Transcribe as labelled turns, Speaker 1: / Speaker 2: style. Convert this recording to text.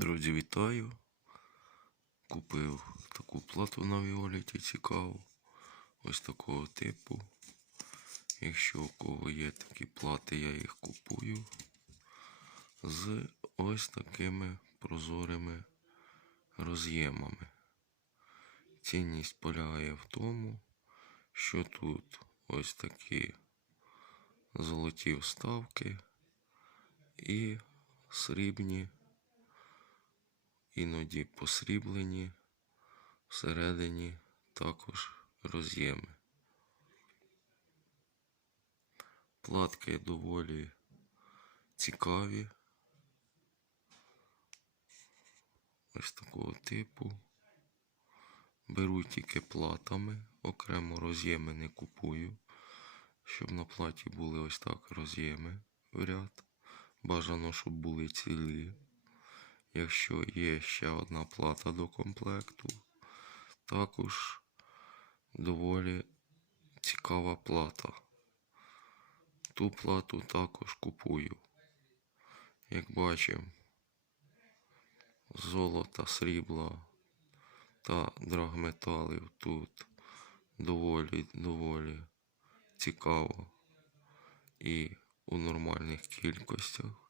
Speaker 1: Друзі, вітаю. Купив таку плату на Віоліті цікаву. Ось такого типу. Якщо у кого є такі плати, я їх купую. З ось такими прозорими роз'ємами. Цінність полягає в тому, що тут ось такі золоті вставки і срібні іноді посріблені, всередині також роз'єми. Платки доволі цікаві. Ось такого типу. Беру тільки платами, окремо роз'єми не купую, щоб на платі були ось так роз'єми в ряд. Бажано, щоб були цілі. Якщо є ще одна плата до комплекту, також доволі цікава плата. Ту плату також купую. Як бачимо, золота, срібла та драгметалів тут доволі доволі цікаво і у нормальних кількостях.